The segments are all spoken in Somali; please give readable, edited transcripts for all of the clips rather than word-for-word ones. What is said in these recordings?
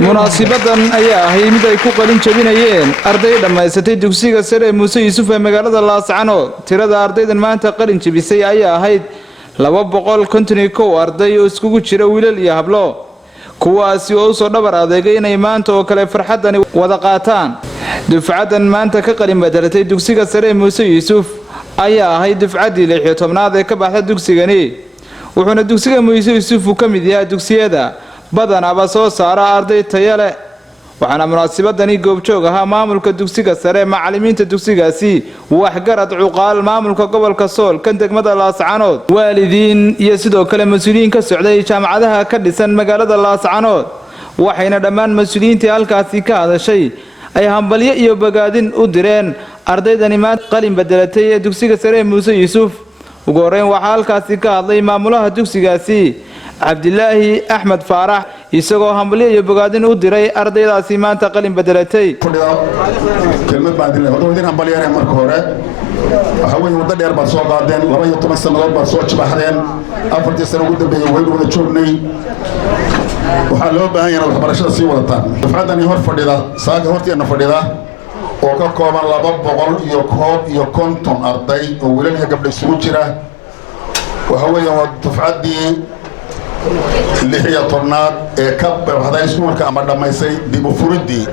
munaasabadan ayaa ahay mid ay ku qalin jabinayeen arday dhamaysatay dugsiga sare Muuse Yuusuf ee magaalada Lascanod. Tirada ardaydan maanta qalin jabisay ayaa ahayd 251 arday oo iskugu jira wiilal iyo hablo, kuwaasi oo soo dhabar adeegay inay maanta oo kale farxadan wada qaataan. Dufcadan maanta ka qalin bedelatay dugsiga sare Muuse Yuusuf ayaa ahayd dufcadii 16aad ee ka baxday dugsigani, wuxuuna dugsiga Muuse Yuusuf ka mid yahay dugsiyada badanaba soo saara arday tayo leh. waxaana munaasabadani goobjoog ahaa maamulka dugsiga sare, macallimiinta dugsigaasi, waxgarad cuqaal, maamulka gobolka Sool kan degmada Lascanod, waalidiin iyo sidoo kale mas'uuliyiin ka socday jaamacadaha ka dhisan magaalada Lascanod. waxayna dhammaan mas'uuliyiintii halkaasi ka hadashay ay hambalyo iyo bogaadin u direen ardaydani maanta qalin bedelatay ee dugsiga sare Muuse Yuusuf. ugu horeyn waxaa halkaasi ka hadlay maamulaha dugsigaasi Abdullaahi Axmed Faarax, isagoo hambalyo iyo bogaadin u diray ardaydaasi maanta qalin bedelatay. kelmad baan dilay wadadii hambalyeereen marka hore waxa weeye wada dheer baad soo qaadeen 12 sanadood baad soo jibaxdeen 4 sano ugu dambeeyay way wada joognay. waxa loo baahan yahay waxbarashada sii wadataan. dufcadani hor fadhida saaga horteena fadhida oo ka kooban 250 arday oo wiilal iyo gabdho isugu jira. waxa weeye waa dufcadii 16aad ee ka baxday iskuulka ama dhamaysay dib u furidii.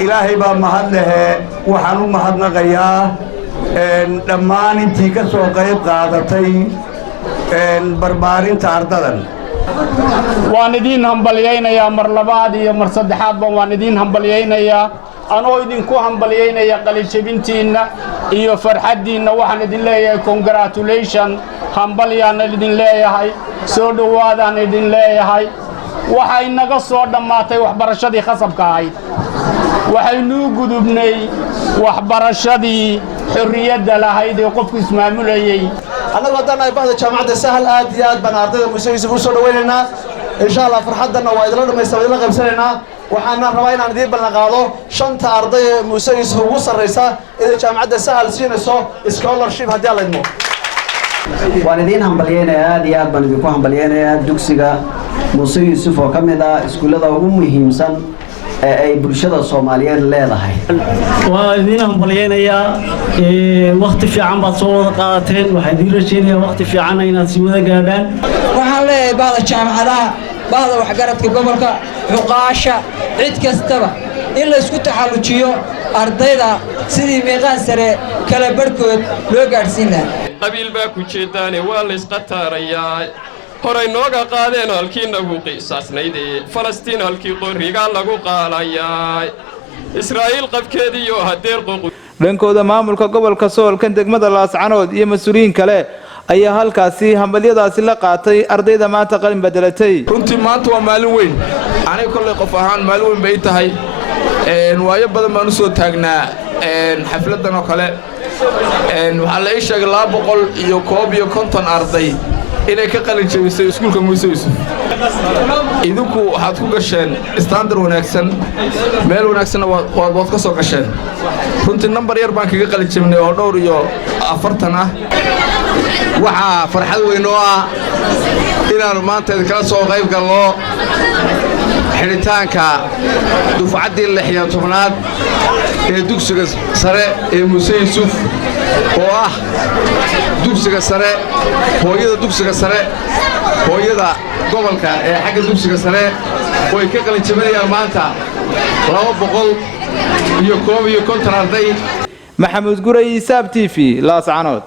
ilaahay baa mahad leh, waxaan u mahadnaqayaa dhammaan intii ka soo qayb qaadatay barbaarinta ardadan. waan idin hambalyeynaya mar labaad iyo mar saddexaad waan idin hambalyeynaya, anoo idinku hambalyeynaya qalin jabintiina iyo farxadiina. waxaan idin leeyahay congratulation, hambalyaan idin leeyahay, soo dhawaadaan idin leeyahay. waxay naga soo dhamaatay waxbarashadii khasabka ahayd, waxaynu gudubnay waxbarashadii xorriyadda lahayd ee qofku ismaamulayay. annagu haddaan ay bahda jaamacadda sahal aad iyo aad baan ardayda Muuse Yuusuf u soo dhawaynaynaa. insha Allah farxadana waa idila dhamaystiray, idila qaybsanaynaa. waxaan rabaa inaan idin ballan qaado 5 arday ee Muuse Yuusuf ugu sareysa ee jaamacadda sahal siinayso scholarship haddii la idmo. waan idin hambalyeynaya, aad iyo aad baan idinku hambalyeynaya dugsiga Muuse Yuusuf oo ka mid ah iskuulada ugu muhiimsan ee ay bulshada Soomaaliyeed leedahay. waan idin hambalyeynaya, waqti fiican baad soo wada qaadateen. waxaan idin rajeynayaa waqti fiican inaad si wada gaadhaan. waxaan leeyahay bahda jaamacadaha, bahda waxgaradka gobolka, xuqaasha, cid kastaba in la isku taxallujiyo ardayda sidii meeqaan sare kala barkood loo gaarsiin lahaa. qabiil baa ku jeedaane waa la isqataarayaa. horay nooga qaadeen halkii nagu qisaasnaydee Falastiin halkii qoriga lagu qaalayaa. Israa'iil qabkeedii iyo hadeer qoqo. dhankooda maamulka gobolka Sool kan degmada Lascanod iyo mas'uuliyiin kale ayaa halkaasi hambalyadaasi la qaatay ardayda maanta qalin bedelatay. runtii maanta waa maalin weyn, aniga kolley qof ahaan maalin weyn bay tahay. waayo badan baan u soo taagnaa xafladan oo kale. waxaa la ii sheegay 251 arday inay ka qalin jabisay iskuulka Muuse Yuusuf. idinku waxaad ku gasheen standard wanaagsan, meel wanaagsan waad ka soo gasheen. runtii number yar baan kaga qalin jabinay oo dhowr iyo 40 ah. waxaa farxad weyn oo ah inaanu maanta kala soo qayb galno xiritaanka dufcadii 16aad ee dugsiga sare ee Muuse Yuusuf oo ah dugsiga sare, hooyada dugsiga sare, hooyada gobolka ee xagga dugsiga sare oo ay ka qalin jabinayaan maanta 251 arday. Maxamuud Guray, Saab TV, Lascanod.